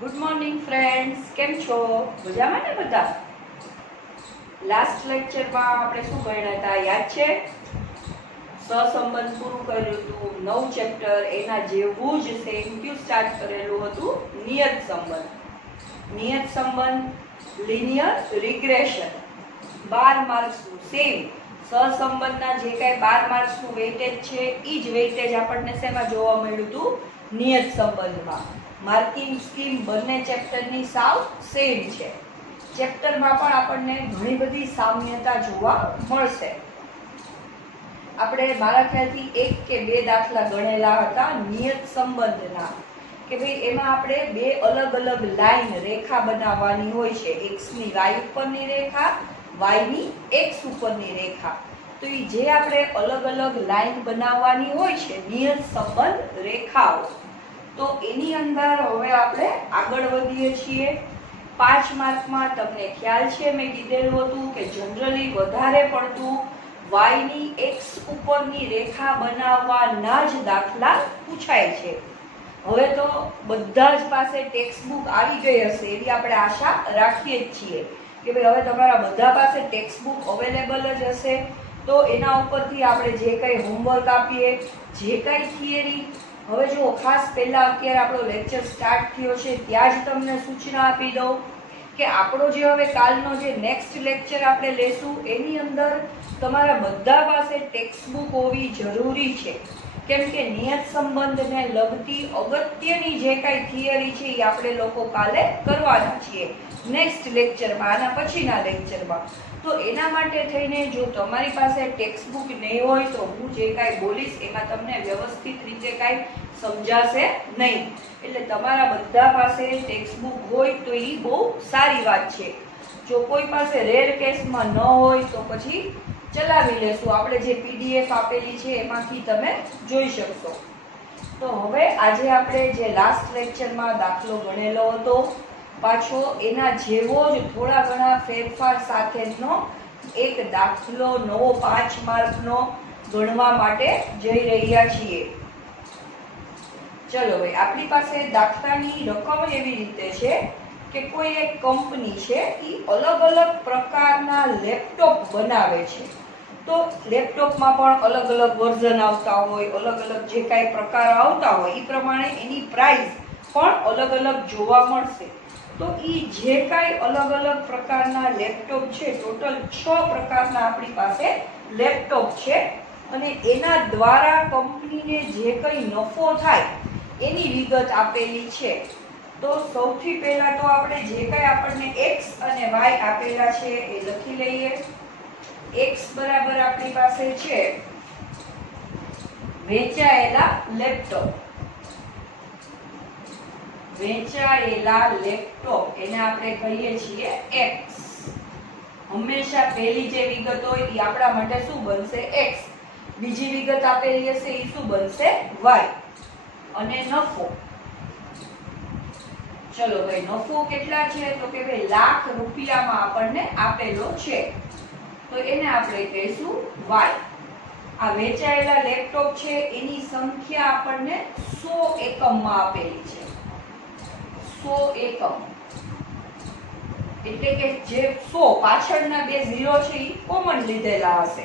Good morning friends, કેમ છો? મજામાં ને બધા? લાસ્ટ લેક્ચરમાં આપણે શું ભણ્યા હતા યાદ છે? સહસંબંધ પૂરું કર્યું હતું, નવું ચેપ્ટર, એના જેવું જ સેમ ક્યુ સ્ટાર્ટ કરેલું હતું નિયત સંબંધ. નિયત સંબંધ, લિનિયર રિગ્રેશન, 12 માર્ક્સનું સેમ સહસંબંધના જે કાંઈ 12 માર્ક્સનું વેઇટેજ છે એ જ વેઇટેજ આપણને શેમાં જોવા મળ્યું હતું? નિયત સંબંધમાં. માર્કિંગ સ્કીમ બંને ચેપ્ટરની સાવ સેમ છે. ચેપ્ટરમાં પણ આપણને ઘણી બધી સામ્યતા જોવા મળશે. આપણે મારા ખ્યાલથી 1 કે 2 દાખલા ગણેલા હતા નિયત સંબંધના, કે ભાઈ એમાં આપણે 2 અલગ અલગ લાઈન રેખા બનાવવાની હોય છે. એક્સની વાય ઉપરની રેખા, વાયની એક્સ ઉપરની રેખા. તો એ જે આપણે અલગ અલગ લાઈન બનાવવાની હોય છે નિયત સંબંધ રેખાઓ, તો એની અંદર હવે આપણે આગળ વધીએ છીએ. 5 માર્કમાં તમને ખ્યાલ છે મેં કીધેલું હતું કે જનરલી વધારે પડતું વાયની એક્સ ઉપરની રેખા બનાવવાના જ દાખલા પૂછાય છે. હવે તો બધા જ પાસે ટેક્સ્ટ બુક આવી ગઈ હશે એવી આપણે આશા રાખીએ જ છીએ કે ભાઈ હવે તમારા બધા પાસે ટેક્સ્ટ બુક અવેલેબલ જ હશે. તો એના ઉપરથી આપણે જે કંઈ હોમવર્ક આપીએ, જે કંઈ થિયરી, હવે જો ખાસ પહેલાં અત્યારે આપણો લેક્ચર સ્ટાર્ટ થયો છે ત્યાં જ તમને સૂચના આપી દઉં કે આપણો જે હવે કાલનો જે નેક્સ્ટ લેક્ચર આપણે લેશું એની અંદર તમારા બધા પાસે ટેક્સ્ટ બુક હોવી જરૂરી છે. કેમ કે નિયત સંબંધને લગતી અગત્યની જે કાંઈ થિયરી છે એ આપણે લોકો કાલે કરવાના છીએ નેક્સ્ટ લેક્ચરમાં, આના પછીના લેક્ચરમાં. તો એના માટે થઈને જો તમારી પાસે ટેક્સ્ટ બુક નહીં હોય તો હું જે કાંઈ બોલીશ એમાં તમને વ્યવસ્થિત રીતે કાંઈ સમજાશે નહીં. એટલે તમારા બધા પાસે ટેક્સ્ટ બુક હોય તો એ બહુ સારી વાત છે. જો કોઈ પાસે રેર કેસમાં ન હોય તો પછી ચલાવી લેશું, આપણે જે પીડીએફ આપેલી છે એમાંથી તમે જોઈ શકશો. તો હવે આજે આપણે જે લાસ્ટ લેક્ચરમાં દાખલો ગણેલો હતો પાછો એના જેવો જ થોડા ઘણા ફેરફાર સાથેનો એક દાખલો નવો 5 માર્કનો ગણવા માટે જઈ રહ્યા છીએ. ચલો ભાઈ, આપણી પાસે દાખલાની રકમ એવી રીતે છે કે કોઈ એક કંપની છે એ અલગ અલગ પ્રકારના લેપટોપ બનાવે છે. તો લેપટોપમાં પણ અલગ અલગ વર્ઝન આવતા હોય, અલગ અલગ જે કાંઈ પ્રકાર આવતા હોય એ પ્રમાણે એની પ્રાઇસ પણ અલગ અલગ જોવા મળશે. તો એ જે કાંઈ અલગ અલગ પ્રકારના લેપટોપ છે, ટોટલ 6 પ્રકારના આપણી પાસે લેપટોપ છે અને એના દ્વારા કંપનીને જે કંઈ નફો થાય એની વિગત આપેલી છે. તો સૌથી પહેલા તો આપણે જે કાંઈ આપણને એક્સ અને વાય આપેલા છે એ લખી લઈએ. એક્સ બરાબર આપણી પાસે છે વેચાયેલા લેપટોપ. વેચાયેલા લેપટોપ એને આપણે કહીએ છીએ એક્સ. હંમેશા પહેલી જે વિગત હોય એ આપણા માટે શું બનશે? એક્સ. બીજી વિગત આપેલી હશે એ શું બનશે? વાય. અને નફો, ચલો ભાઈ નફો કેટલા છે તો કે ભાઈ લાખ રૂપિયામાં આપણને આપેલો છે તો એને આપણે કહીશું વાય. આ વેચાયેલા લેપટોપ છે એની સંખ્યા આપણને 100 એકમમાં આપેલી છે. 100 એકમ એટલે કે જે 100 પાછળના 2 ઝીરો છે એ કોમન લીધેલા હશે.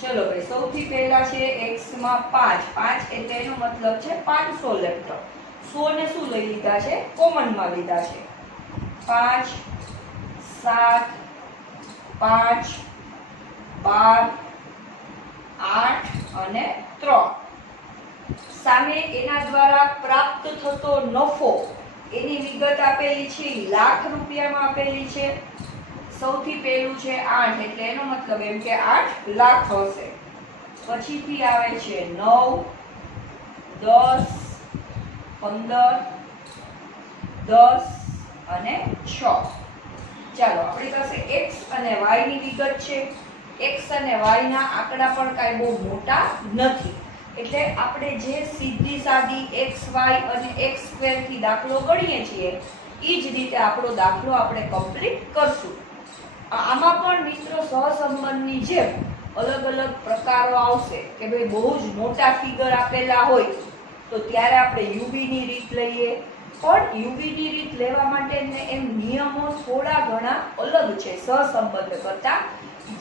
ચલો ભાઈ, સૌથી પહેલા છે x માં 5. 5 એટલે એનો મતલબ છે 500 લેપટોપ. 100 ને શું લઈ લીધા છે? કોમનમાં લીધા છે. 5 7 5 12 8 અને 3. સામે એના દ્વારા પ્રાપ્ત થતો નફો એની વિગત આપેલી છે, લાખ રૂપિયામાં આપેલી છે. સૌથી પહેલું છે 8 એટલે એનો મતલબ એમ કે 8 લાખ હશે. પછીથી આવે છે 9 10 15 10 અને 6. ચાલો, આપણી પાસે x અને y ની વિગત છે. x અને y ના આંકડા પણ કાંઈ બહુ મોટા નથી એટલે આપણે જે સીધી સાદી x y અને x સ્ક્વેર થી દાખલો ગણીએ છીએ એ જ રીતે આપણો દાખલો આપણે કમ્પ્લીટ કરશું. આમાં પણ મિત્રો સહસંબંધની જેમ અલગ અલગ પ્રકારો આવશે કે ભાઈ બહુ જ મોટા ફિગર આપેલા હોય તો ત્યારે આપણે યુવી ની રીત લઈએ, પણ યુવીની રીત લેવા માટે ને એમ નિયમો થોડા ઘણા અલગ છે સહસંબંધ કરતા.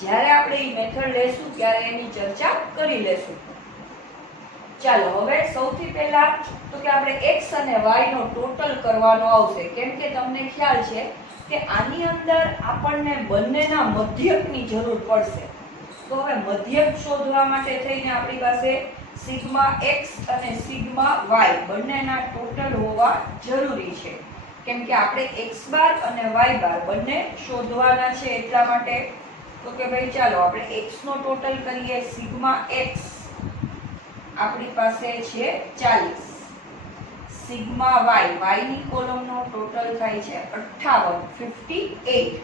જ્યારે આપણે એ મેથડ લેશું ત્યારે એની ચર્ચા કરી લેશું. ચાલો હવે સૌથી પહેલા તો કે આપણે x અને y નો ટોટલ કરવાનો આવશે, કેમ કે તમને ખ્યાલ છે કે આની અંદર આપણને બંનેના મધ્યકની જરૂર પડશે. તો હવે મધ્યક શોધવા માટે થઈને આપણી પાસે સિગ્મા x અને સિગ્મા y બંનેના ટોટલ હોવા જરૂરી છે, કેમ કે આપણે x બાર અને y બાર બંને શોધવાના છે. એટલા માટે તો કે ભાઈ ચાલો આપણે x નો ટોટલ કરીએ. સિગ્મા x આપણી પાસે છે 40, સિગ્મા y ની કોલમનો ટોટલ થાય છે 58, 58.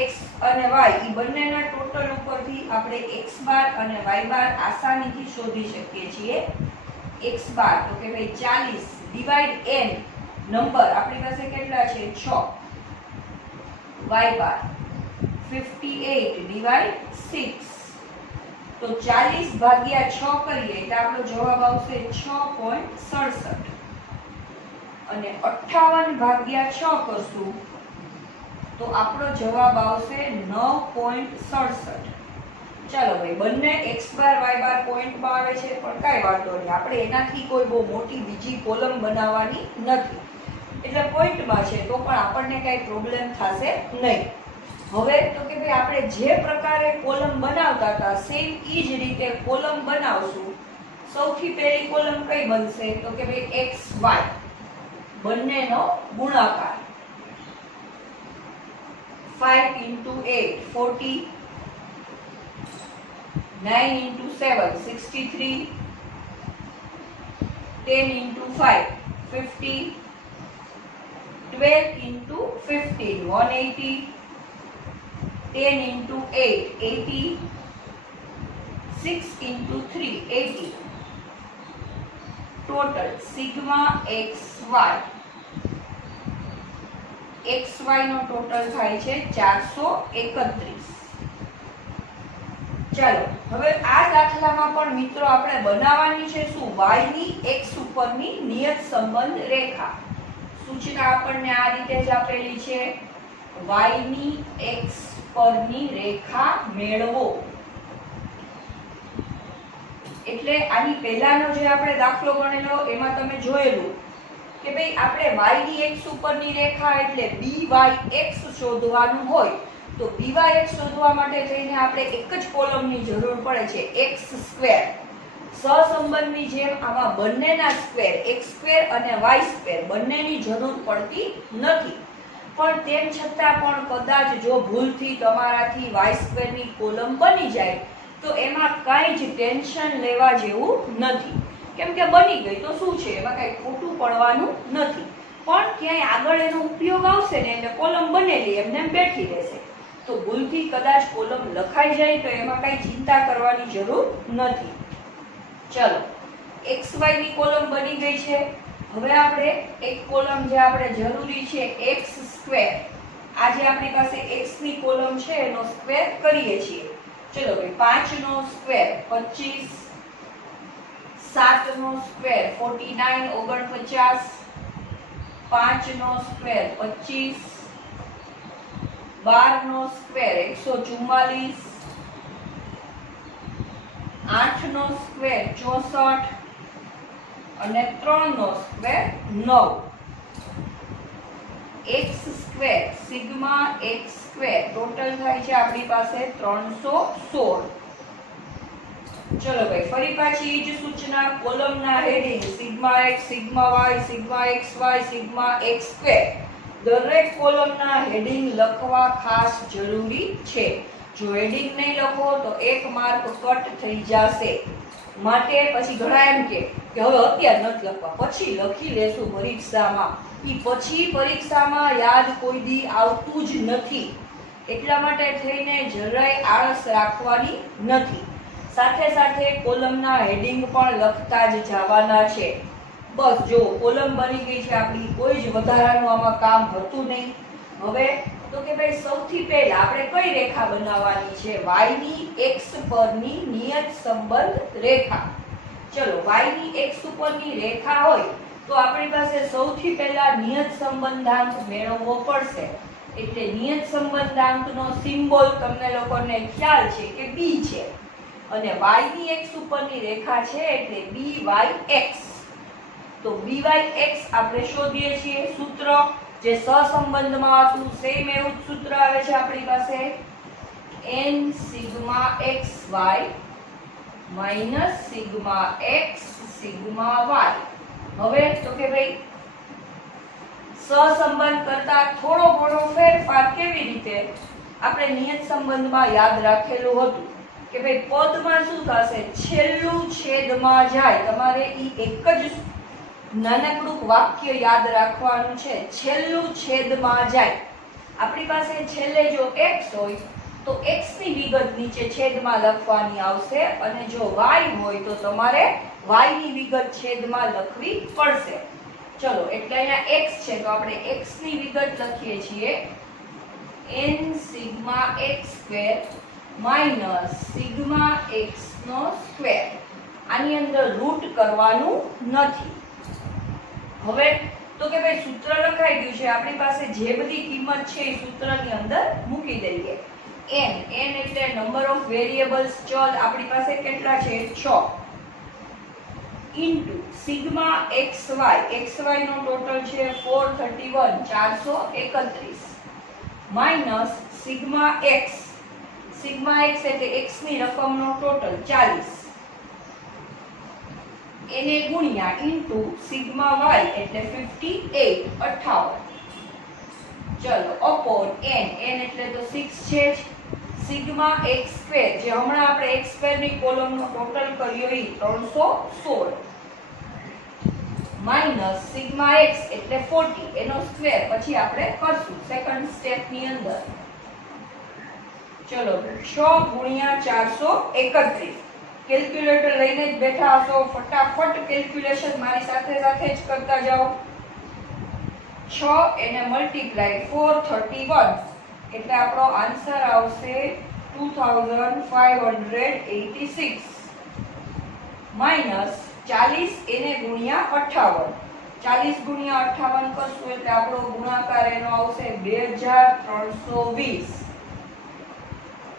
x અને y ઈ બંનેના ટોટલ ઉપરથી આપણે x બાર અને y બાર આસાનીથી શોધી શકીએ છીએ. x બાર તો કે ભાઈ 40 ડિવાઇડ n નંબર આપણી પાસે કેટલા છે 6, y બાર 58 ડિવાઇડ 6, તો 40 ભાગ્યા 6 કરીએ એટલે આપણો જવાબ આવશે 6.67 અને 58 ભાગ્યા 6 કરશું તો આપણો જવાબ આવશે 9.67. ચાલો ભાઈ બંને x બાર y બાર પોઈન્ટમાં આવે છે, પણ કાંઈ વાંધો નહીં, આપણે એનાથી કોઈ બહુ મોટી બીજી કોલમ બનાવવાની નથી, એટલે પોઈન્ટમાં છે તો પણ આપણને કાંઈ પ્રોબ્લેમ થશે નહીં. હવે તો કે ભાઈ આપણે જે પ્રકારે કોલમ બનાવતા હતા સેમ ઈ જ રીતે કોલમ બનાવશું. સૌથી પહેલી કોલમ કઈ બનશે તો કે ભાઈ x y બંનેનો ગુણાકાર. 5 into 8 40, 9 into 7 63, 10 into 5 50, 12 into 15 180, 10 into 8 80, 6 into 3 80. Total sigma xy xy નો ટોટલ થાય છે 431. ચાલો હવે આ દાખલામાં પણ મિત્રો આપણે બનાવવાની છે શું y ની x ઉપરની નિયત સંબંધ રેખા. સૂચના આપણને આ રીતે જ આપેલી છે, y ની x પરની રેખા મેળવો. એટલે આની પહેલાનો જે આપણે દાખલો ગણેલો એમાં તમે જોયેલું કે ભાઈ આપણે y ની x ઉપરની રેખા એટલે byx શોધવાનું હોય, તો byx શોધવા માટે થઈને આપણે એક જ કોલમની જરૂર પડે છે x સ્ક્વેર. સહસંબંધની જેમ આમાં બંનેના સ્ક્વેર x સ્ક્વેર અને y સ્ક્વેર બંનેની જરૂર પડતી નથી, પણ તેમ છતાં પણ કદાચ જો ભૂલથી તમારાથી y સ્ક્વેર ની કોલમ બની જાય તો એમાં કાંઈ જ ટેન્શન લેવા જેવું નથી, કેમ કે બની ગઈ તો શું છે, એમાં કઈ ખોટું પડવાનું નથી. પણ ક્યાંય આગળ એનો ઉપયોગ આવશે ને એટલે કોલમ બનેલી એમને બેઠી રહેશે, તો ભૂલથી કદાચ કોલમ લખાઈ જાય તો એમાં કઈ ચિંતા કરવાની જરૂર નથી. ચલો xy ની કોલમ બની ગઈ છે. હવે આપણે એક કોલમ જે આપણે જરૂરી છે x સ્ક્વેર, આ જે આપણી પાસે x ની કોલમ છે એનો સ્ક્વેર કરીએ છીએ. ચલો ભાઈ 5 નો સ્ક્વેર 25, 7 નો સ્ક્વેર 49 49, 5 નો સ્ક્વેર 25, 12 નો સ્ક્વેર 144, 8 નો સ્ક્વેર 64 અને 3 નો square 9. x square sigma x square total થાય છે આપણી પાસે 316. ચલો ભાઈ ફરી પાછી એ જ સૂચના, કોલમના heading sigma x sigma y sigma xy sigma x square દરેક કોલમના હેડિંગ લખવા ખાસ જરૂરી છે. જો હેડિંગ નહીં લખો તો 1 માર્ક કટ થઈ જશે. માટે પછી ઘણા એમ કે હવે અત્યારે નથી લખવા, પછી લખી લેશું પરીક્ષામાં. ઈ પછી પરીક્ષામાં યાદ કોઈ દી આવતું જ નથી, એટલા માટે થઈને જરાય આળસ રાખવાની નથી. સાથે સાથે કોલમના હેડિંગ પણ લખતા જ જવાના છે. બસ જો કોલમ બની ગઈ છે આપણી, કોઈ જ વધારાનું આમાં કામ હતું નહીં. હવે તો કે ભાઈ સૌથી પહેલા આપણે કઈ રેખા બનાવવાની છે, y ની x પરની નિયત સંબંધ રેખા. ચલો y ની x ઉપરની રેખા હોય તો આપણી પાસે સૌથી પહેલા નિયત સંબંધાંક મેળવવો પડશે. એટલે નિયત સંબંધાંકનો સિમ્બોલ તમને લોકોને ખ્યાલ છે કે b છે અને y ની x ઉપરની રેખા છે એટલે byx. તો byx આપણે શોધીએ છીએ. સૂત્ર જે સહસંબંધમાં હતું સેમ એવું જ સૂત્ર આવે છે આપણી પાસે n sigma xy minus sigma x sigma y. હવે તો કે ભાઈ સહસંબંધ કરતા થોડો ઘણો ફેરફાર કેવી રીતે આપણે નિયત સંબંધમાં યાદ રાખેલું હતું કે ભાઈ પદમાં શું થશે છેલ્લું છેદમાં જાય. તમારે ઈ એક જ નાનકડું વાક્ય યાદ રાખવાનું છે છેલ્લું છેદમાં જાય. આપણી પાસે છેલ્લે જો x હોય તો x ની વિગત નીચે છેદમાં લખવાની આવશે અને જો y હોય તો તમારે y ની વિગત છેદમાં લખવી પડશે. ચલો એટલે અહીંયા x છે તો આપણે x ની વિગત લખીએ છીએ n sigma x square minus sigma x નો સ્ક્વેર. આની અંદર રૂટ કરવાનું નથી. હવે તો કે ભાઈ સૂત્ર લખાઈ ગયું છે આપણી પાસે જે બધી કિંમત છે એ સૂત્રની અંદર મૂકી દઈએ. n એટલે નંબર ઓફ વેરિયેબલ્સ ચલ આપણી પાસે કેટલા છે 6 ઇન્ટુ સિગ્મા xy નો ટોટલ છે 431 431 માઈનસ સિગ્મા x એટલે x ની રકમનો ટોટલ 40 એને ગુણ્યા ઇન્ટુ સિગ્મા y એટલે 58 ચલો અપોન n એટલે તો 6 છે જ. સિગ્મા x સ્ક્વેર જે હમણાં આપણે x સ્ક્વેર ની કોલમનો ટોટલ કર્યો એ 316 માઈનસ સિગ્મા x એટલે 40 એનો સ્ક્વેર પછી આપણે કરશું સેકન્ડ સ્ટેપ ની અંદર. ચલો 6 ગુણ્યા 431 કેલ્ક્યુલેટર લઈને જ બેઠા હશો ફટાફટ કેલ્ક્યુલેશન મારી સાથે સાથે જ કરતા જાઓ. 6 એને મલ્ટીપ્લાય 431 એટલે આપણો આન્સર આવશે 2586 માઈનસ 40 એને ગુણ્યા 58 40 ગુણ્યા 58 કરશું એટલે આપણો ગુણાકાર એનો આવશે 2320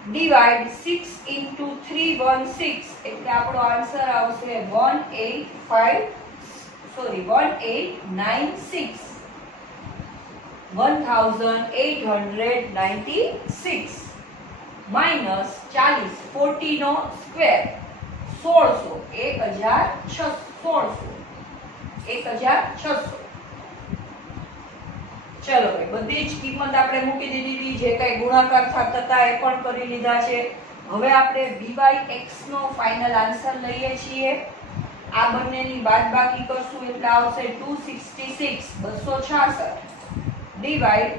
ડિવાઇડ 6 into 316 એટલે આપણો આન્સર આવશે 1896 માઈનસ 40 40 નો સ્ક્વેર 1600 ચલો ભાઈ બધી જ કિંમત આપણે મૂકી દીધી. જે કઈ ગુણાકાર થતા એ પણ કરી લીધા છે. હવે આપણે byx નો ફાઇનલ આન્સર લઈએ છીએ. આ બંનેની બાદબાકી કરશું એટલે આવશે 266 ડિવાઇડ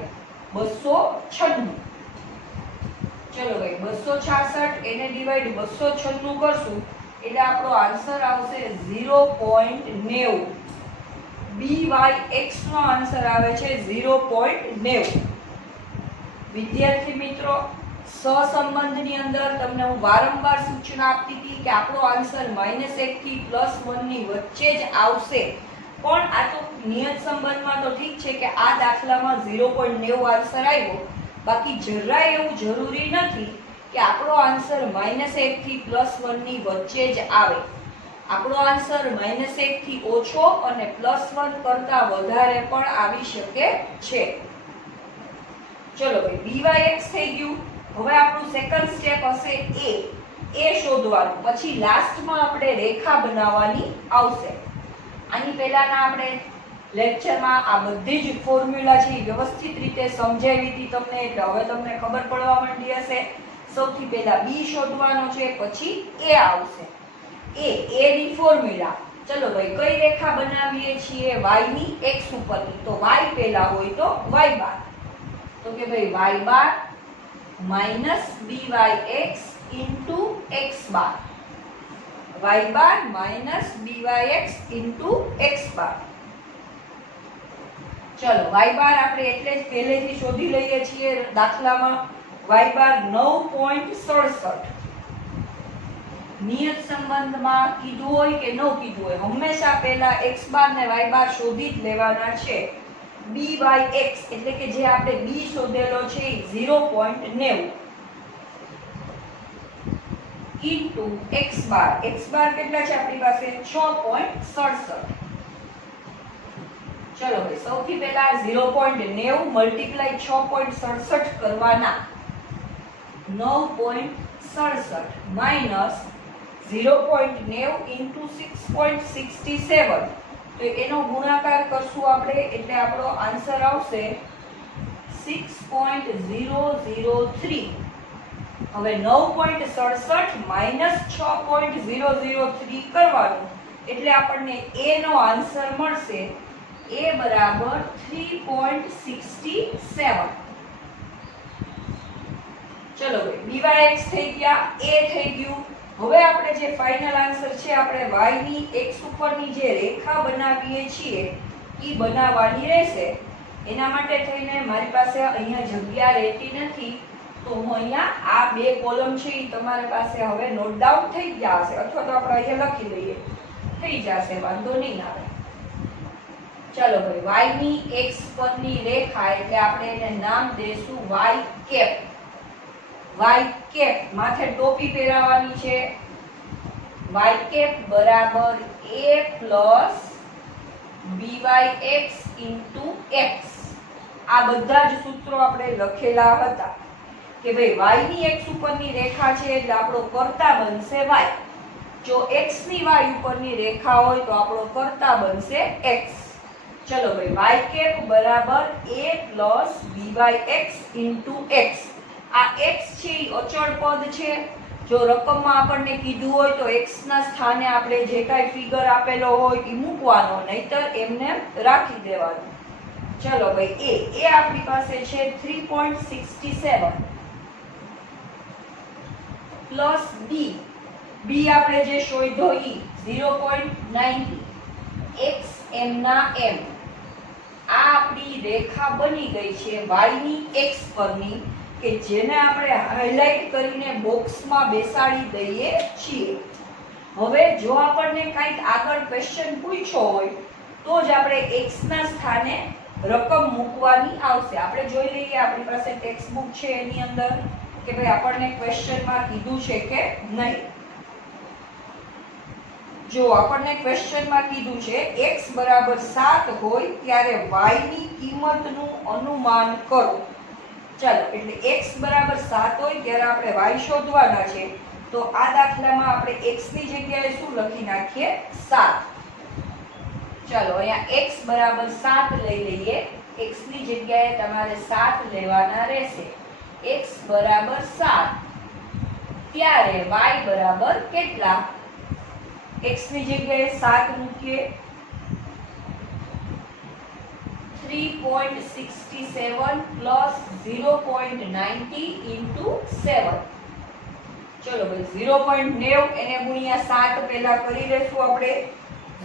296. ચલો ભાઈ 266 એને ડિવાઇડ 296 કરશું એટલે આપણો આન્સર આવશે 0.90. byx નો આન્સર આવે છે 0.90. વિદ્યાર્થી મિત્રો સહસંબંધની અંદર તમને હું વારંવાર સૂચના આપતી હતી કે આપણો આન્સર -1 થી +1 ની વચ્ચે જ આવશે. પણ આ તો નિયત સંબંધમાં તો ઠીક છે કે આ દાખલામાં 0.90 આન્સર આવ્યો. બાકી જરાય એવું જરૂરી નથી કે આપણો આન્સર -1 થી +1 ની વચ્ચે જ આવે. આપણો આન્સર -1 થી ઓછો અને +1 કરતા વધારે પણ આવી શકે છે. ચલો ભાઈ byx થઈ ગયું. હવે આપણું સેકન્ડ સ્ટેપ હશે a શોધવાનું. પછી લાસ્ટમાં આપણે રેખા બનાવવાની આવશે. આની પહેલાના આપણે લેક્ચરમાં આ બધી જ ફોર્મ્યુલા છે વ્યવસ્થિત રીતે સમજાવી હતી તમને એટલે હવે તમને ખબર પડવા માંડી હશે. સૌથી પહેલા b શોધવાનો છે પછી a આવશે. a ની ફોર્મ્યુલા. ચલો ભાઈ કઈ રેખા બનાવીએ છીએ y ની x ઉપરની. તો y પહેલા હોય તો y બાર. તો કે ભાઈ y બાર minus byx into x bar. y bar minus byx into x bar. ચલો y bar આપણે એટલે જ પહેલેથી શોધી લઈએ છીએ દાખલામાં. y bar 9.67 નિયત સંબંધમાં કીધું હોય કે ન કીધું હોય હંમેશા પહેલા x બાર ને y બાર શોધી જ લેવાના છે. byx એટલે કે જે આપણે b શોધેલો છે એ 0.90 ઇન્ટુ x બાર કેટલા છે આપણી પાસે 6.67. ચલો ભાઈ સૌથી પહેલા 0.90 મલ્ટીપ્લાય 6.67 કરવાના 9.67 માઈનસ 0.90 ઇન્ટુ 6.67 તો એનો ગુણાકાર કરશું આપણે એટલે આપણો આન્સર આવશે 6.003. હવે 9.67 માઈનસ 6.003 કરવાનું એટલે આપણને a નો આન્સર મળશે a બરાબર 3.67. ચલો ભાઈ byx થઈ ગયા, a થઈ ગયું. હવે આપણે જે ફાઇનલ આન્સર છે આપણે y ની x ઉપરની જે રેખા બનાવીએ છીએ એ બનાવવાની રહેશે. એના માટે થઈને મારી પાસે અહીંયા જગ્યા રહેતી નથી તો હું અહીંયા આ બે કોલમ છે એ તમારી પાસે હવે નોટ ડાઉન થઈ ગયા હશે અથવા તો આપણે અહીંયા લખી લઈએ, થઈ જશે, વાંધો નહીં આવે. ચલો ભાઈ y ની x પરની રેખા એટલે આપણે એને નામ દેશું y કેપ. y કેપ માથે ટોપી પહેરાવવાની છે. y કેપ બરાબર a plus byx into x. આ બધા જ સૂત્રો આપણે લખેલા હતા કે ભાઈ y ની x ઉપરની રેખા છે એટલે આપણો કર્તા બનશે y. જો x ની y ઉપરની રેખા હોય તો આપણો કર્તા બનશે x. ચલો ભાઈ y કેપ બરાબર a plus byx into x. આ x છે એ અચળ પદ છે. જો રકમમાં આપણને કીધું હોય તો x ના સ્થાને આપણે જે કાંઈ ફિગર આપેલો હોય એ મૂકવાનો, નહીતર એમને રાખી દેવાનું. ચલો ભાઈ એ આપણી પાસે છે 3.67 પ્લસ b આપણે જે શોધ્યો ઈ 0.90 x m ના m. આ આપણી રેખા બની ગઈ છે y ની x પરની કે જેને આપણે હાઇલાઇટ કરીને બોક્સમાં બેસાડી દઈએ છીએ. હવે જો આપણને કંઈક આગળ ક્વેશ્ચન પૂછ્યો હોય તો જ આપણે x ના સ્થાને રકમ મૂકવાની આવશે. આપણે જોઈ લઈએ આપણી પાસે ટેક્સ્ટ બુક છે એની અંદર કે ભાઈ આપણને ક્વેશ્ચનમાં કીધું છે કે નહીં. જો આપણને ક્વેશ્ચનમાં કીધું છે x બરાબર 7 હોય ત્યારે y ની કિંમતનું અનુમાન કરો. ચાલો એટલે x બરાબર 7 હોય ત્યારે આપણે y શોધવાના છે. તો આ દાખલામાં આપણે x ની જગ્યાએ શું લખી નાખીએ 7. ચાલો અહીંયા x બરાબર 7 લઈ લઈએ. x ની જગ્યાએ તમારે 7 લેવાના રહેશે. x બરાબર 7 ત્યારે y બરાબર કેટલા? x ની જગ્યાએ 7 મૂકીએ 3.67 પ્લસ 0.90 ઇન્ટુ 7. ચલો ભાઈ 0.90 એને ગુણ્યા 7 પહેલા કરી લેશું આપણે.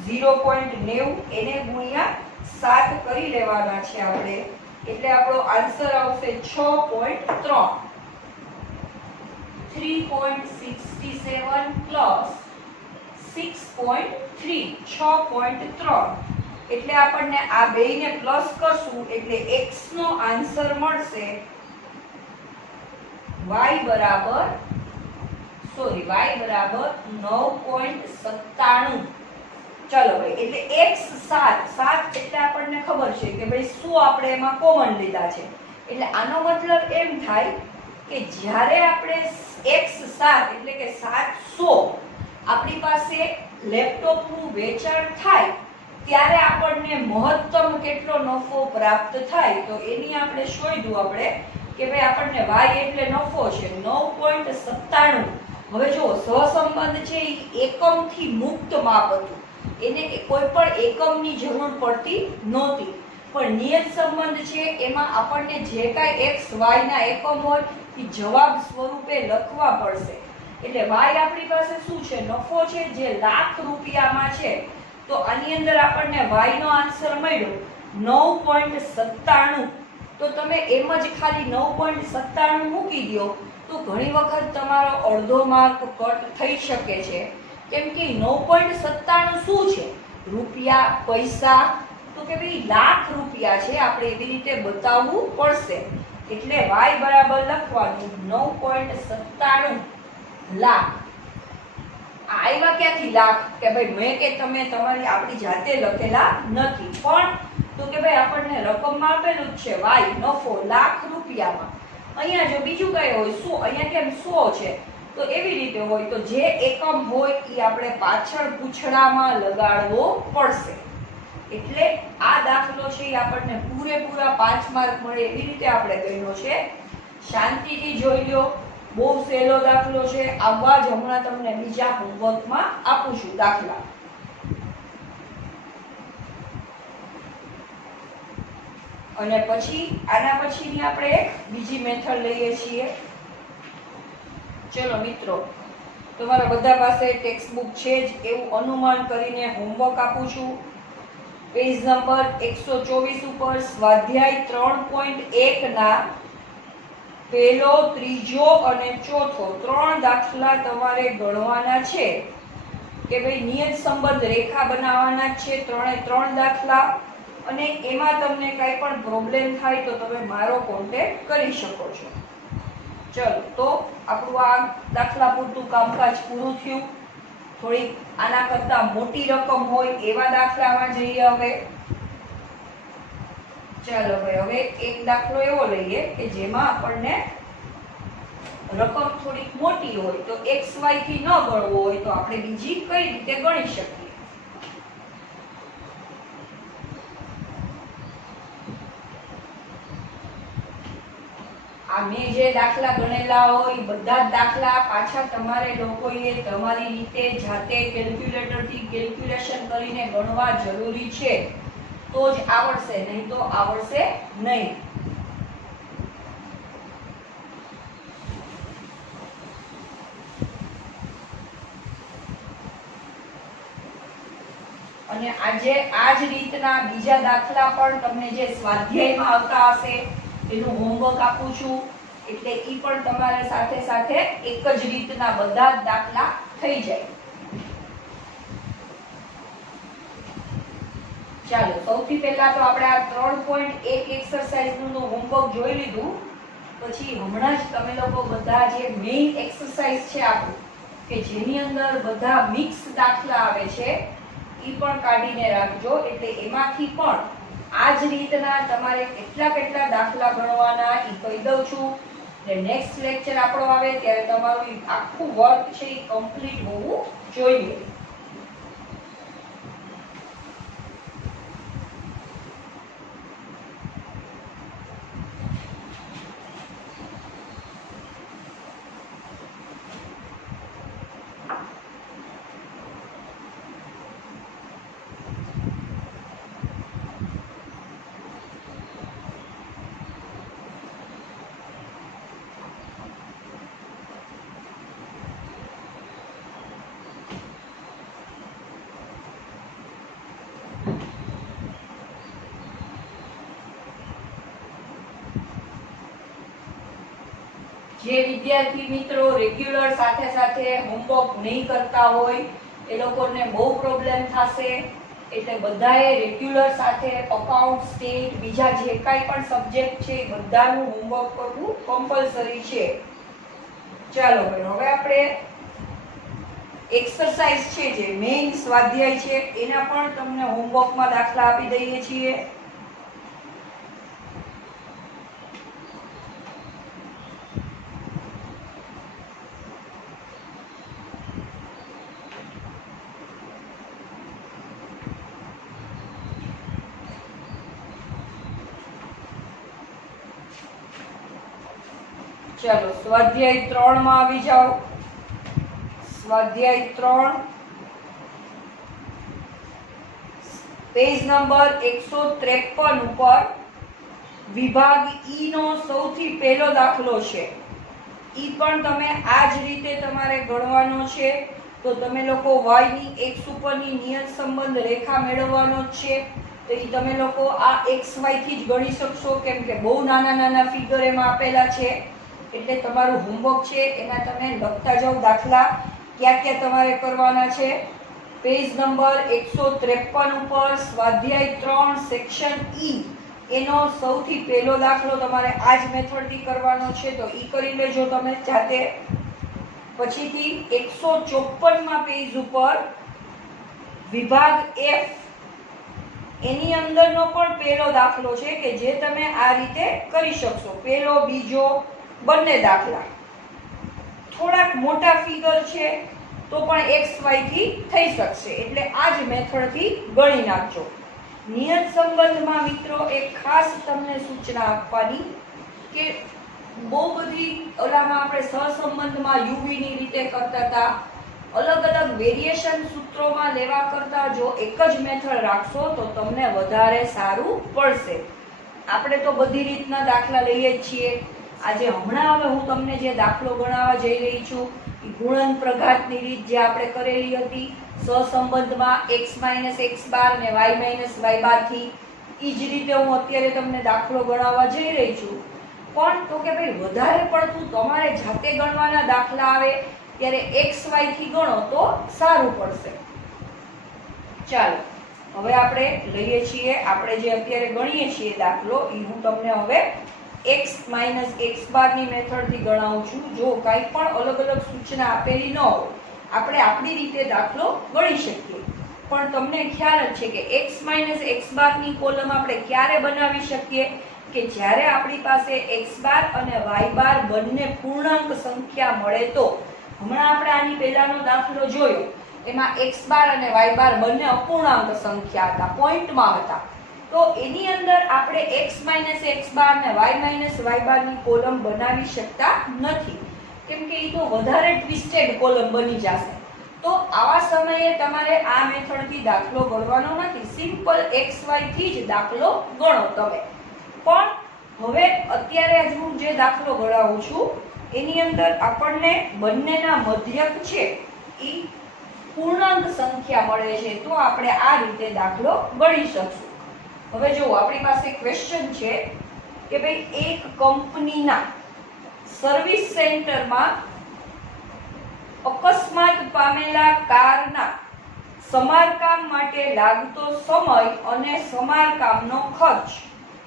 0.90 એને ગુણ્યા 7 કરી લેવાના છે આપણે એટલે આપણો આન્સર આવશે 6.3. 3.67 પ્લસ 6.3 6.3 એટલે આપણને આ બેયને પ્લસ કરશું એટલે x નો આન્સર મળશે y બરાબર 9.97. ચલો ભાઈ એટલે x 7 એટલે આપણને ખબર છે કે ભાઈ શું આપણે એમાં કોમન લીધા છે એટલે આનો મતલબ એમ થાય કે જ્યારે આપણે x 7 એટલે કે 700 આપણી પાસે લેપટોપનું વેચાણ થાય ત્યારે આપણને મહત્તમ કેટલો નફો પ્રાપ્ત થાય તો એની આપણે શોધ્યું આપણે કે ભાઈ આપણને y એટલે નફો છે 9.97. હવે જો સહસંબંધ છે એ એકમથી મુક્ત માપ હતું, એને કોઈ પણ એકમની જરૂર પડતી નહોતી. પણ નિયત સંબંધ છે એમાં આપણને જે કાંઈ x y ના એકમ હોય એ જવાબ સ્વરૂપે લખવા પડશે. એટલે y આપણી પાસે શું છે? નફો છે જે લાખ રૂપિયામાં છે. તો આની અંદર આપણને y નો આન્સર મળ્યો 9.97. તો તમે એમ જ ખાલી 9.97 મૂકી દો તો ઘણી વખત તમારો અડધો માર્ક કટ થઈ શકે છે, કેમ કે 9.97 શું છે? રૂપિયા, પૈસા. તો કે ભાઈ લાખ રૂપિયા છે, આપણે એવી રીતે બતાવવું પડશે. એટલે y બરાબર લખવાનું 9.97 લાખ. આવ્યા ક્યાંથી લાખ? કે ભાઈ મેં કે તમે તમારી આપણી જાતે લખેલા નથી, પણ તો કે ભાઈ આપણને રકમમાં આપેલું જ છે y, નફો લાખ રૂપિયામાં. અહીંયા જો બીજું કઈ હોય 100, અહીંયા કેમ 100 છે, તો એવી રીતે હોય તો જે એકમ હોય એ આપણે પાછળ પૂછડામાં લગાડવો પડશે. એટલે આ દાખલો છે એ આપણને પૂરેપૂરા 5 માર્ક મળે એવી રીતે આપણે ગણ્યો છે. શાંતિથી જોઈ લો, બહુ સહેલો દાખલો છે. આવા જ હમણાં તમને બીજા હોમવર્કમાં આપું છું દાખલા. અને પછી આના પછીની આપણે એક બીજી મેથડ લઈએ છીએ. ચલો મિત્રો, તમારા બધા પાસે ટેક્સ્ટ બુક છે જ એવું અનુમાન કરીને હોમવર્ક આપું છું. પેજ નંબર 124 ઉપર સ્વાધ્યાય 3.1 ના પહેલો, ત્રીજો અને ચોથો 3 દાખલા તમારે ગણવાના છે. કે ભાઈ નિયત સંબંધ રેખા બનાવવાના છે, 3 દાખલા. અને એમાં તમને કંઈ પણ પ્રોબ્લેમ થાય તો તમે મારો કોન્ટેક્ટ કરી શકો છો. ચલો, તો આપણું આ દાખલા પૂરતું કામકાજ પૂરું થયું. થોડી આના કરતા મોટી રકમ હોય એવા દાખલામાં જઈએ હવે. ચાલો ભાઈ, હવે એક દાખલો એવો લઈએ કે જેમાં આપણને રકમ થોડીક મોટી હોય, તો XY થી ન ગણવો હોય તો આપણે બીજી કઈ રીતે ગણી શકીએ? આ મેં જે દાખલા ગણેલા હોય બધા જ દાખલા પાછા તમારે લોકોએ તમારી રીતે જાતે કેલ્ક્યુલેટરથી કેલ્ક્યુલેશન કરીને ગણવા જરૂરી છે, તો જ આવડશે, નહીં તો આવડશે નહીં. અને આજે આ જ રીતના બીજા દાખલા પણ તમને જે સ્વાધ્યાયમાં આવતા હશે એનું હોમવર્ક આપું છું. એટલે ઈ પણ તમારે સાથે સાથે એક જ રીતના બધા જ દાખલા થઈ જાય. ચાલો, સૌથી પહેલા તો આપણે આ 3.1 એક્સરસાઇઝ નું હોમવર્ક જોઈ લીધું. પછી હમણાં જ તમે લોકો બધા જે મેઇન એક્સરસાઇઝ છે આપણું, કે જેની અંદર બધા મિક્સ દાખલા આવે છે, ઈ પણ કાઢીને રાખજો. એટલે એમાંથી પણ આ જ રીતના તમારે કેટલા દાખલા ગણવાના ઈ કહી દઉં છું. એટલે નેક્સ્ટ લેક્ચર આપણો આવે ત્યારે તમારું આખું વર્ક છે એ કમ્પ્લીટ હોવું જોઈએ. જે વિદ્યાર્થી મિત્રો રેગ્યુલર સાથે સાથે હોમવર્ક નહીં કરતા હોય એ લોકોને બહુ પ્રોબ્લેમ થશે. એટલે બધાએ રેગ્યુલર સાથે અકાઉન્ટ, સ્ટેટ, બીજા જે કાંઈ પણ સબ્જેક્ટ છે એ બધાનું હોમવર્ક કરવું કમ્પલસરી છે. ચાલો ભાઈ, હવે આપણે એક્સરસાઇઝ છે જે મેઇન સ્વાધ્યાય છે એના પણ તમને હોમવર્કમાં દાખલા આપી દઈએ છીએ. चलो स्वाध्याय 3 में આવી જાઓ. स्वाध्याय 3 पेज नंबर 153 ઉપર વિભાગ ઈ નો સૌથી પહેલો દાખલો છે. ઈ પણ તમે આ જ રીતે તમારે ગણવાનો છે. તો તમે લોકો y ની x ઉપરની નિયત સંબંધ રેખા મેળવવાનો છે. તો ઈ તમે લોકો આ xy થી જ ગણી શકશો, કેમ કે બહુ નાના નાના ફિગર એમાં આપેલા છે. એટલે તમારું હોમવર્ક છે એના તમે લખતા જાઓ દાખલા ક્યાં ક્યાં તમારે કરવાના છે. પેજ નંબર 153 ઉપર સ્વાધ્યાય 3 સેક્શન ઈ એનો સૌથી પહેલો દાખલો તમારે આ જ મેથડથી કરવાનો છે, તો ઈ કરી લેજો તમે જાતે. પછીથી 154માં પેજ ઉપર વિભાગ એફ એની અંદરનો પણ પહેલો દાખલો છે કે જે તમે આ રીતે કરી શકશો. પહેલો બીજો બંને દાખલા થોડાક મોટા ફિગર છે તો પણ XY થી થઈ શકશે, એટલે આ જ મેથડથી ગણી નાખજો. નિયત સંબંધમાં મિત્રો એક ખાસ તમને સૂચના આપવાની કે બહુ બધી ઓલામાં આપણે સહસંબંધમાં યુવીની રીતે કરતા હતા, અલગ અલગ વેરિએશન સૂત્રોમાં લેવા કરતા જો એક જ મેથડ રાખશો તો તમને વધારે સારું પડશે. આપણે તો બધી રીતના દાખલા લઈએ જ છીએ. આજે હમણાં હવે હું તમને જે દાખલો ગણાવવા જઈ રહી છું એ ગુણન પ્રઘાતની રીત જે આપણે કરેલી હતી સહસંબંધમાં x - x બાર અને y - y બાર થી, એ જ રીતે હું અત્યારે તમને દાખલો ગણાવવા જઈ રહી છું. પણ તો કે ભાઈ વધારે પડતું તમારે જાતે ગણવાના દાખલા આવે ત્યારે XY થી ગણો તો સારું પડશે. ચાલો હવે આપણે લઈએ છીએ, આપણે જે અત્યારે ગણીએ છીએ દાખલો એ હું તમને હવે x - x બાર ની મેથડથી ગણાવું છું. જો કાંઈ પણ અલગ અલગ સૂચના આપેલી ન હોય આપણે આપણી રીતે દાખલો ગણી શકીએ, પણ તમને ખ્યાલ જ છે કે x - x બાર ની કોલમ આપણે ક્યારે બનાવી શકીએ કે જ્યારે આપણી પાસે x બાર અને y બાર બંને પૂર્ણાંક સંખ્યા મળે તો. હમણાં આપણે આની પહેલાનો દાખલો જોયો એમાં x બાર અને y બાર બંને અપૂર્ણાંક સંખ્યા હતા, પોઈન્ટમાં હતા, તો એની અંદર આપણે x - x બાર અને y - y બાર ની કોલમ બનાવી શકતા નથી, કેમ કે એ તો વધારે ટ્વિસ્ટેડ કોલમ બની જશે. તો આવા સમયે તમારે આ મેથડથી દાખલો ગણવાનો નથી, સિમ્પલ XY થી જ દાખલો ગણો તમે. પણ હવે અત્યારે હું જે દાખલો ગણાવું છું એની અંદર આપણને બંનેના મધ્યક છે એ પૂર્ણાંક સંખ્યા મળે છે, તો આપણે આ રીતે દાખલો ગણી શકશું. હવે જો આપણી પાસે ક્વેશ્ચન છે કે ભાઈ એક કંપનીના સર્વિસ સેન્ટરમાં અકસ્માત પામેલા કારના સમારકામ માટે લાગતો સમય અને સમારકામનો ખર્ચ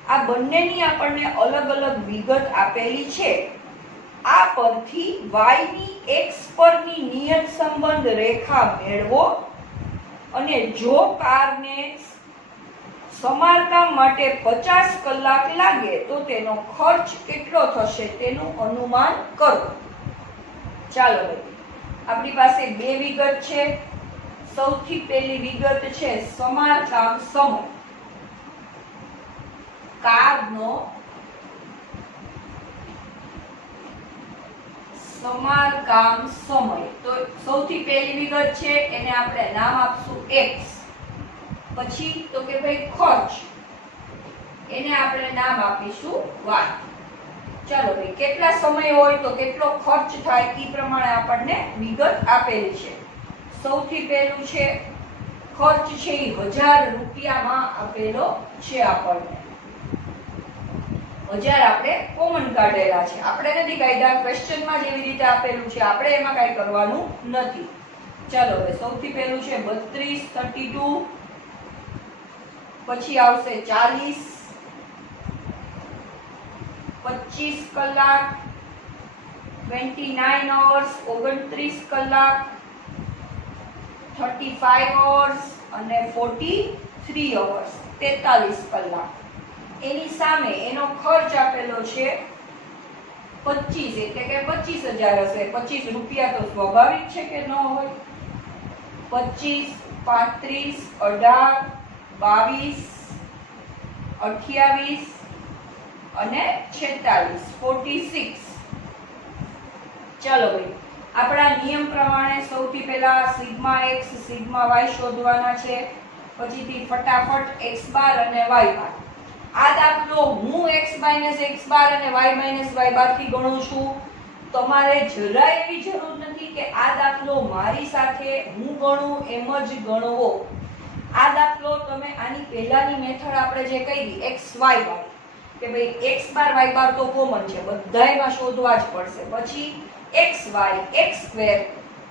આ બંનેની આપણને અલગ અલગ વિગત આપેલી છે. આ પરથી y ની x પરની નિયત સંબંધ રેખા મેળવો અને જો કારને સમારકામ માટે 50 કલાક લાગે તો તેનો ખર્ચ કેટલો થશે તેનું અનુમાન કરો. ચાલો ભાઈ, આપણી પાસે બે વિગત છે. સૌથી પહેલી વિગત છે સમારકામ સમય. કારનો સમારકામ સમય, તો સૌથી પહેલી વિગત છે એને આપણે નામ આપશું x. પછી તો કે ભાઈ ખર્ચ, એને આપણે નામ આપીશું y. ચાલો ભાઈ, કેટલા સમય હોય તો કેટલો ખર્ચ થાય એ પ્રમાણે આપણને વિગત આપેલી છે. સૌથી પહેલું છે ખર્ચ છે એ 1000 રૂપિયામાં આપેલો છે. આપણને 1000 આપણે કોમન કાઢેલા છે, આપણે નથી કાઢ્યા, ક્વેશ્ચનમાં જેવી રીતે આપેલું છે આપણે એમાં કાંઈ કરવાનું નથી. ચાલો હવે સૌથી પહેલું છે 32 32, પછી આવશે 40, 25 કલાક, 29 hours 29 કલાક, 35 hours અને 43 hours 43 કલાક. એની સામે એનો ખર્ચ આપેલો છે 25, એટલે કે 25,000 હશે. 25 રૂપિયા તો સ્વાભાવિક છે કે ન હોય. 25, 35, 18, 22, 28 અને 46, 46. ચાલો ભાઈ, આપણા નિયમ પ્રમાણે સૌથી પહેલા સિગ્મા x સિગ્મા y શોધવાના છે. પછીથી ફટાફટ x બાર અને y બાર. આ દાખલો હું x - x બાર અને y - y બાર થી ગણું છું. તમારે જરાય એવી જરૂર નથી કે આ દાખલો મારી સાથે હું ગણું એમ જ ગણવો. આ દાખલો તમે આની પહેલાની મેથડ આપણે જે કરી xy વાળી કે ભાઈ x બાર y બાર તો કોમન છે, બધાયમાં શોધવા જ પડશે. પછી xy x2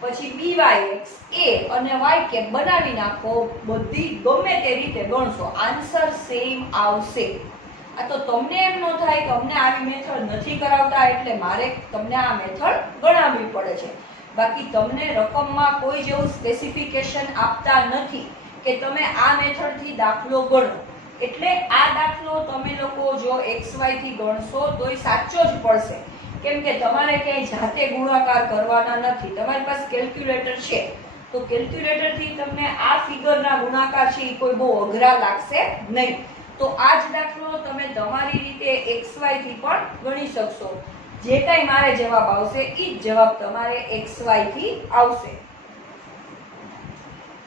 પછી byx a અને y કેપ બનાવી નાખો, બધી ગમે તે રીતે ગણશો આન્સર સેમ આવશે. આ તો તમને એમ ન થાય કે અમને આવી મેથડ નથી કરાવતા એટલે મારે તમને આ મેથડ ગણાવવી પડે છે. બાકી તમને રકમમાં કોઈ જેવું સ્પેસિફિકેશન આપતા નથી કે તમે આ મેથડથી દાખલો ગણો. એટલે આ દાખલો તમે લોકો જો xy થી ગણશો તોય સાચો જ પડશે, કેમ કે તમારે ક્યાંય જાતે ગુણાકાર કરવાના નથી. તમારી પાસે કેલ્ક્યુલેટર છે તો કેલ્ક્યુલેટરથી તમને આ ફિગરના ગુણાકાર છે એ કોઈ બહુ અઘરા લાગશે નહીં. તો આ જ દાખલો તમે તમારી રીતે xy થી પણ ગણી શકશો. જે કાંઈ મારે જવાબ આવશે એ જ જવાબ તમારે xy થી આવશે.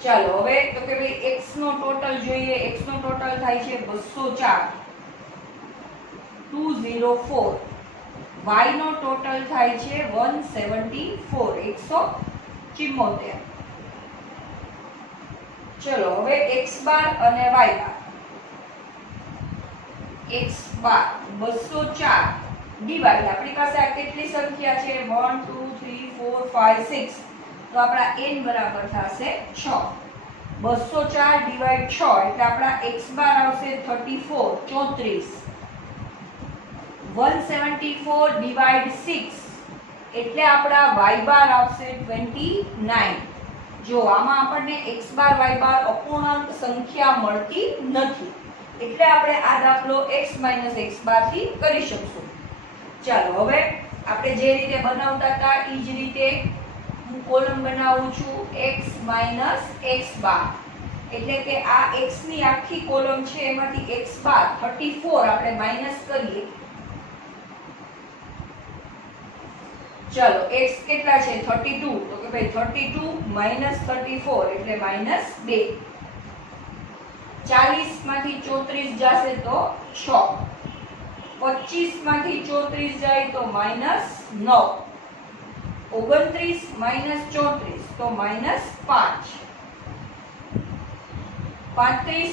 ચાલો હવે તો કે ભાઈ x નો ટોટલ જોઈએ. x નો ટોટલ થાય છે 204 204. y નો ટોટલ થાય છે 174 174. ચલો હવે x બાર અને y બાર. x બાર 204 ડિવાઇડ આપણી પાસે આ કેટલી સંખ્યા છે 1 2 3 4 5 6 તો આપણા n બરાબર થશે 6. 204 ડિવાઇડ 6 એટલે આપણા x બાર આવશે 34 34. 174 ડિવાઇડ 6 એટલે આપણા y બાર આવશે 29. જો આમાં આપણને x બાર y બાર અપૂર્ણાંક સંખ્યા મળતી નથી એટલે આપણે આ દાખલો x - x બાર થી કરી શકશું. ચાલો હવે આપણે જે રીતે બનાવતા હતા એ જ રીતે હું કોલમ બનાવું છું x - x બાર. એટલે કે આ x ની આખી કોલમ છે એમાંથી x બાર 34 આપણે માઈનસ કરીએ. ચાલો x કેટલા છે 32 તો કે ભાઈ 32 - 34 એટલે -2. 40 માંથી 34 જશે તો 6. 25 માંથી 34 જાય તો -9. 29 - 34 તો -5. 35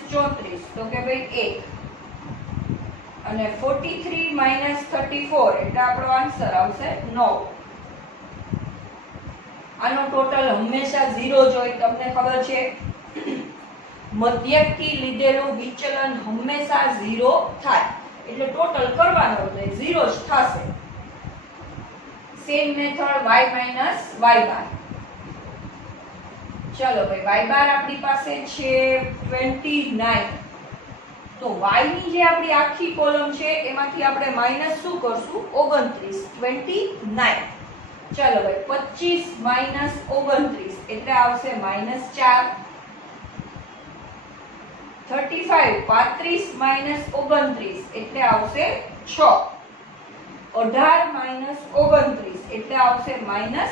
- 34 તો કે ભાઈ 1. અને 43 - 34 એટલે આપણો આન્સર આવશે 9. આનો ટોટલ હંમેશા 0 જ હોય, તમને ખબર છે. મધ્યકથી લીધેલું વિચલન હંમેશા 0 થાય એટલે ટોટલ કરવાનો એટલે 0 જ થશે. સેમ મેથડ y - y બાર. ચલો ભાઈ y બાર આપણી પાસે છે 29. તો y ની જે આપણી આખી કોલમ છે એમાંથી આપણે માઈનસ શું કરશું 29 29. ચલો ભાઈ 25 - 29 એટલે આવશે -4. 35 35 - 29 એટલે આવશે 6. 18 - 29 એટલે આવશે -11.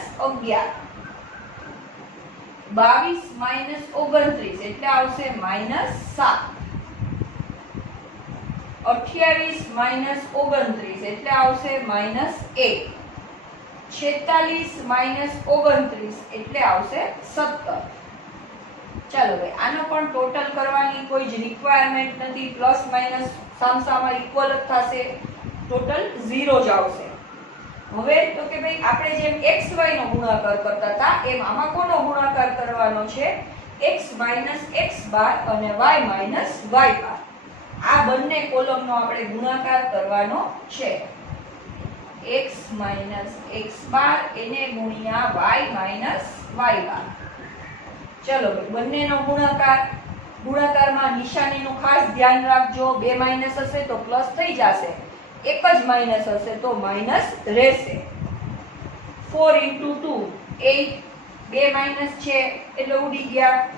22 - 29 એટલે આવશે -7. 28 - 29 એટલે આવશે -1. 46 - 29 એટલે આવશે 17. ચાલો ભાઈ આનો પણ ટોટલ કરવાની કોઈ જ રિક્વાયરમેન્ટ નથી. પ્લસ માઈનસ સામસામા ઇક્વલ જ થશે, ટોટલ 0 જ આવશે. હવે તો કે ભાઈ આપણે જેમ xy નો ગુણાકાર કરતા હતા એમ આમાં કોનો ગુણાકાર કરવાનો છે x - x બાર અને y - y બાર. આ બંને કોલમનો આપણે ગુણાકાર કરવાનો છે. x - x બાર એને ગુણ્યા y - y બાર. ચલો ભાઈ બંનેનો ગુણાકારમાં નિશાનીનું ખાસ ધ્યાન રાખજો. બે માઈનસ હશે તો પ્લસ થઈ જશે, એક જ માઈનસ હશે તો માઈનસ રહેશે. 4 * 2 8. બે માઈનસ છે એટલે ઉડી ગયા.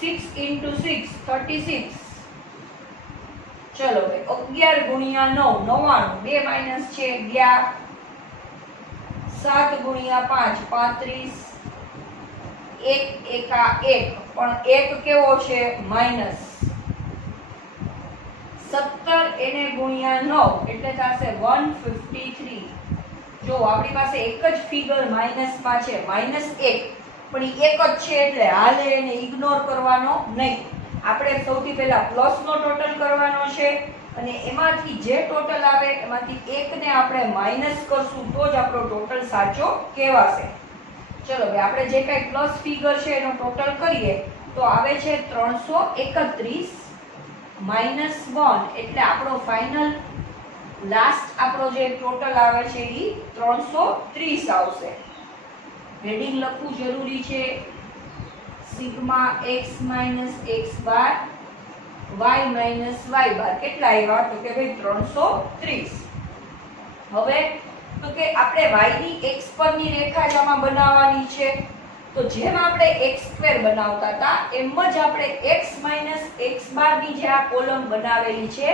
6 * 6 36. ચલો ભાઈ 11 ગુણ્યા 9 99. બે માઈનસ છે ગયા. 7 ગુણ્યા 5 35. 1 એકા 1 પણ 1 કેવો છે માઈનસ. 17 એને ગુણ્યા 9 એટલે થશે 153. જો આપણી પાસે એક જ ફિગર માઈનસમાં છે -1 પણ એ એક જ છે એટલે હાલે એને ઇગ્નોર કરવાનો નહીં. આપણે સૌથી પહેલા પ્લસનો ટોટલ કરવાનો છે અને એમાંથી જે ટોટલ આવે એમાંથી એકને આપણે માઇનસ કરશું તો જ આપણો ટોટલ સાચો કહેવાશે. ચલો ભાઈ આપણે જે કાંઈ પ્લસ ફિગર છે એનો ટોટલ કરીએ તો આવે છે 331 માઇનસ 1 એટલે આપણો ફાઇનલ લાસ્ટ આપણો જે ટોટલ આવે છે એ 330 આવશે. હેડિંગ લખવું જરૂરી છે. સિગ્મા x માઇનસ x બાર y માઇનસ y બાર કેટલા આવ્યા તો કે ભાઈ 330. હવે તો કે આપણે y ની x પરની રેખા જ આમાં બનાવવાની છે. તો જેમ આપણે x² બનાવતા હતા એમ જ આપણે x માઇનસ x બાર ની જે આ કોલમ બનાવેલી છે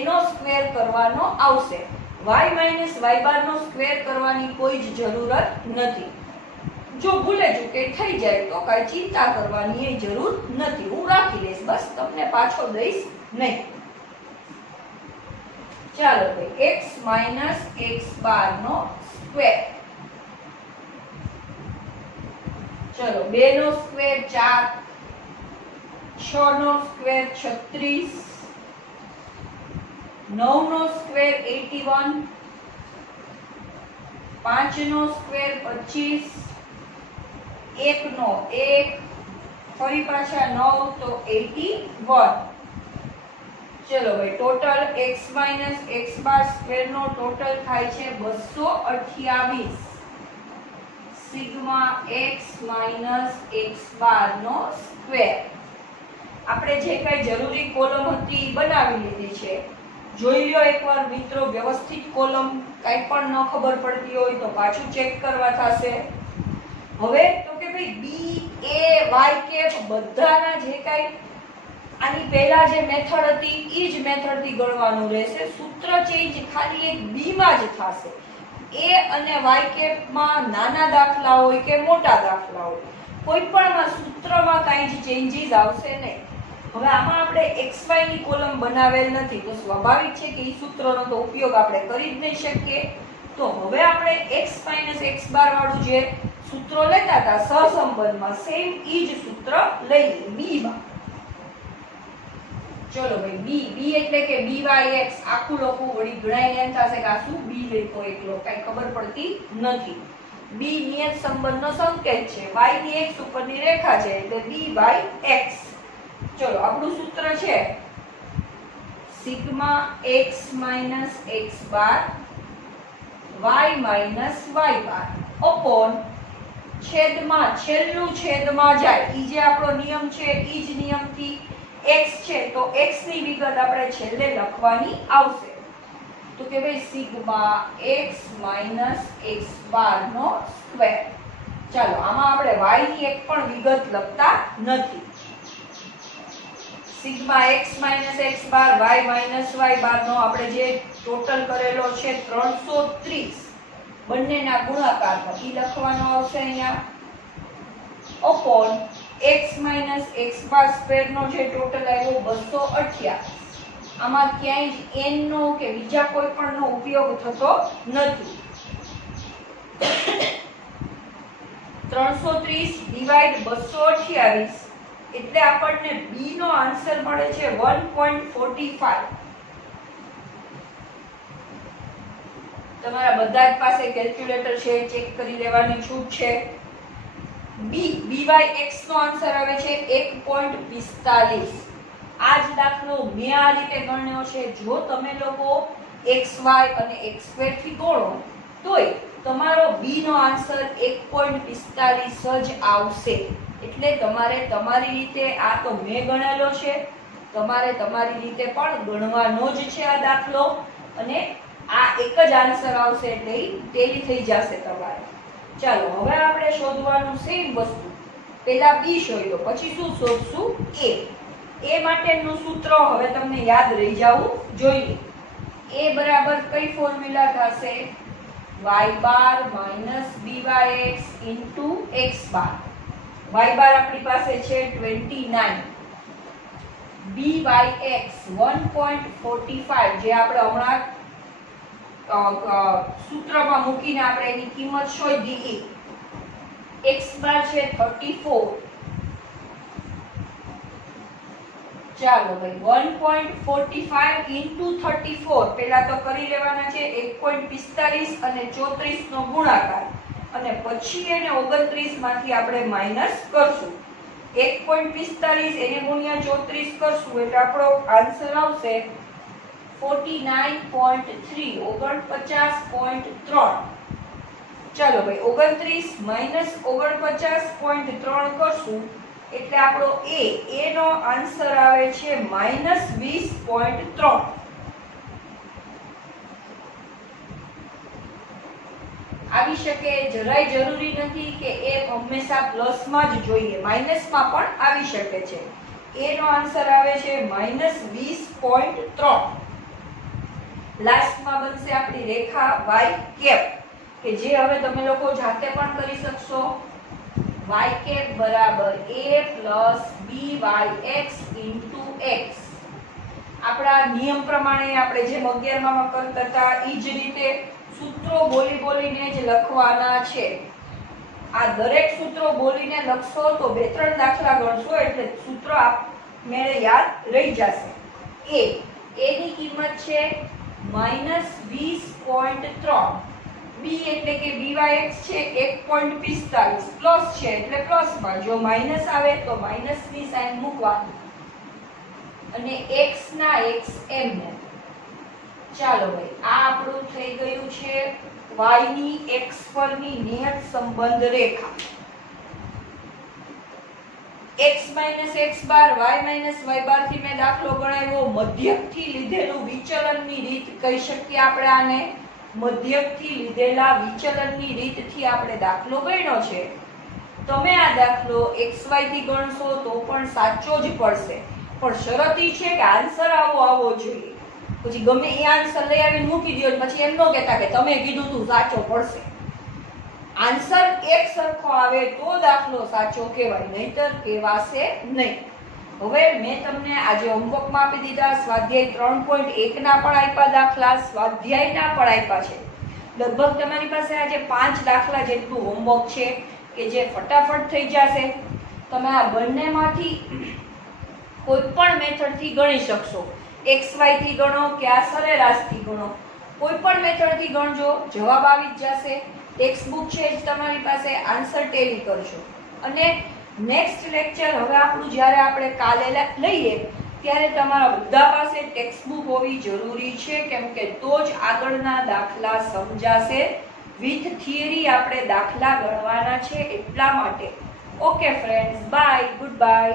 એનો સ્ક્વેર કરવાનો આવશે. y માઇનસ y બાર નો સ્ક્વેર કરવાની કોઈ જ જરૂરત નથી. જો ભૂલે ચૂકે થઈ જાય તો કાંઈ ચિંતા કરવાની એ જરૂર નથી. હું રાખી લઈશ, બસ તમને પાછો દઈશ નહીં. ચાલો ભાઈ x માઇનસ x બાર નો સ્ક્વેર. ચલો 2 નો સ્ક્વેર 4, 6 નો સ્ક્વેર 36, 9 નો સ્ક્વેર 81, 5 નો સ્ક્વેર 25, 1 નો 1, ફરી પાછા 9 તો 81. ચલો ભાઈ ટોટલ x માઇનસ x બાર સ્ક્વેર નો ટોટલ થાય છે 228 સિગ્મા x માઇનસ x બાર નો સ્ક્વેર. આપણે જે કઈ જરૂરી કોલમ હતી બનાવી લીધી છે. જોઈ લો એકવાર મિત્રો વ્યવસ્થિત કોલમ. કાંઈ પણ ન ખબર પડતી હોય તો પાછું ચેક કરવા થશે. હવે તો કે ભાઈ b a y કેપ બધાના જે કાંઈ આની પહેલા જે મેથડ હતી એ જ મેથડથી ગણવાનું રહેશે. સૂત્ર ચેન્જ ખાલી એક b માં જ થશે. a અને y કેપમાં નાના દાખલા હોય કે મોટા દાખલા હોય કોઈ પણમાં સૂત્રમાં કાંઈ જ ચેન્જીસ આવશે નહીં. હવે આમાં આપણે xy ની કોલમ બનાવેલ નથી તો સ્વાભાવિક છે કે એ સૂત્રનો તો ઉપયોગ આપણે કરી જ નહીં શકીએ. તો હવે આપણે x માઇનસ x બાર વાળું જે સૂત્રો લેતા હતા સહસંબંધમાં સેમ ઈ જ સૂત્ર લઈએ b માં. ચલો ભાઈ b એટલે કે byx આખું લખવું વળી ઘણાય એમ થશે કે આ શું b લખ્યો એકલો કાઈ ખબર પડતી નથી. b નિયત સંબંધનો સંકેત છે. y ની x ઉપરની રેખા છે એટલે byx. ચલો આપણું સૂત્ર છે સિગ્મા x માઇનસ x બાર y માઇનસ y બાર અપોન છેદમાં છેલ્લું છેદમાં જાય ઈ જે આપણો નિયમ છે ઈ જ નિયમથી x છે તો x ની વિગત આપણે છેલ્લે લખવાની આવશે. તો કે ભાઈ સિગ્મા x માઇનસ x બાર નો સ્ક્વેર. ચાલો આમાં આપણે y ની એક પણ વિગત લખતા નથી. સિગ્મા x માઇનસ x બાર y માઇનસ y બાર નો આપણે જે ટોટલ કરેલો છે 330 બંનેના ગુણાકારમાં ઈ લખવાનો આવશે અહીંયા અપોન x માઇનસ x બાર સ્ક્વેર નો જે ટોટલ આવ્યો 228. આમાં ક્યાંય જ n નો કે બીજા કોઈ પણ નો ઉપયોગ થતો નથી. 330 ડિવાઇડ 228 એટલે આપણને b નો આન્સર મળે છે 1.45. તમારા બધા જ પાસે કેલ્ક્યુલેટર છે ચેક કરી લેવાની છૂટ છે. byx નો આન્સર આવે છે 1.45. આ જ દાખલો મેં આ રીતે ગણ્યો છે. જો તમે લોકો xy અને x² થી ગણો તોય તમારો b નો આન્સર 1.45 જ આવશે. એટલે તમારે તમારી રીતે આ તો મેં ગણેલો છે તમારે તમારી રીતે પણ ગણવાનો જ છે આ દાખલો અને આ એક જ આન્સર આવશે એટલે ટેલી થઈ જશે તમારે. ચાલો હવે આપણે શોધવાનું સેમ વસ્તુ. પહેલા b શોધ્યો પછી શું શોધશું a. a માટેનું સૂત્ર હવે તમને યાદ રહી જવું જોઈએ. a બરાબર કઈ ફોર્મ્યુલા થશે y bar minus byx into x બાર. y બાર આપણી પાસે છે 29. byx 1.45 જે આપણે હમણાં સૂત્રમાં મૂકીને આપણે એની કિંમત શોધી. x બાર છે 34 ચાલો ભાઈ 1.45 into 34 પહેલા તો કરી લેવાના છે 1.45 અને 34 નો ગુણાકાર અને પછી એને 29 માંથી આપણે માઈનસ કરશું 1.45 એને ગુણ્યા 34 કરશું એટલે આપણો આન્સર આવશે 49.3 49.3 ચાલો ભાઈ 29 માઈનસ 49.3 કરશું એટલે આપણો એ નો આન્સર આવે છે -20.3 આવી શકે જરાય જરૂરી નથી કે એ હંમેશા પ્લસમાં જ જોઈએ માઈનસમાં પણ આવી શકે છે એ નો આન્સર આવે છે -20.3 લાસ્ટમાં બનશે આપણી રેખા y કેપ કે જે હવે તમે લોકો જાતે પણ કરી શકશો y કેપ બરાબર a + byx * x આપણા નિયમ પ્રમાણે આપણે જેમ 11 માં કરતા હતા ઈ જ રીતે સૂત્રો બોલીને જ લખવાના છે આ દરેક સૂત્રો બોલીને લખશો તો 2-3 દાખલા ગણશો એટલે સૂત્ર આપમેળે યાદ રહી જશે એ ની કિંમત છે -20.3 b એટલે કે byx છે 1.45 પ્લસ છે એટલે પ્લસમાં જો માઈનસ આવે તો માઈનસની સાઈન મૂકવાની અને x ના x એમને ચાલો ભાઈ આ આપણું થઈ ગયું છે y ની x પરની નિયત સંબંધ રેખા x - x બાર y - y બાર થી મેં દાખલો ગણાવ્યો મધ્યકથી લીધેલું વિચલનની રીત કહી શકીએ આપણે આને મધ્યકથી લીધેલા વિચલનની રીતથી આપણે દાખલો ગણ્યો છે તમે આ દાખલો xy થી ગણશો તો પણ સાચો જ પડશે પણ શરત ઈ છે કે આન્સર આવો જોઈએ પછી ગમે એ આન્સર લઈ આવીને મૂકી દો પછી એમ ન કહેતા કે તમે કીધું તું સાચો પડશે આન્સર એક સરખો આવે તો દાખલો સાચો કહેવાય નહીતર કહેવાશે નહીં હવે મેં તમને આજે હોમવર્કમાં આપી દીધા સ્વાધ્યાય 3.1 ના પણ આપ્યા દાખલા સ્વાધ્યાયના પણ આપ્યા છે લગભગ તમારી પાસે આજે 5 દાખલા જેટલું હોમવર્ક છે કે જે ફટાફટ થઈ જશે તમે આ બંનેમાંથી કોઈ પણ મેથડથી ગણી શકશો xy થી ગણો કે આ સરેરાશથી ગણો કોઈ પણ મેથડથી ગણજો જવાબ આવી જ જશે ટેક્સ્ટ બુક છે જ તમારી પાસે આન્સર ટેલી કરશો અને નેક્સ્ટ લેક્ચર હવે આપણું જ્યારે આપણે કાલે લઈએ ત્યારે તમારા બધા પાસે ટેક્સ્ટ બુક હોવી જરૂરી છે કેમ કે તો જ આગળના દાખલા સમજાશે વિથ થિયરી આપણે દાખલા ગણવાના છે એટલા માટે okay friends bye good bye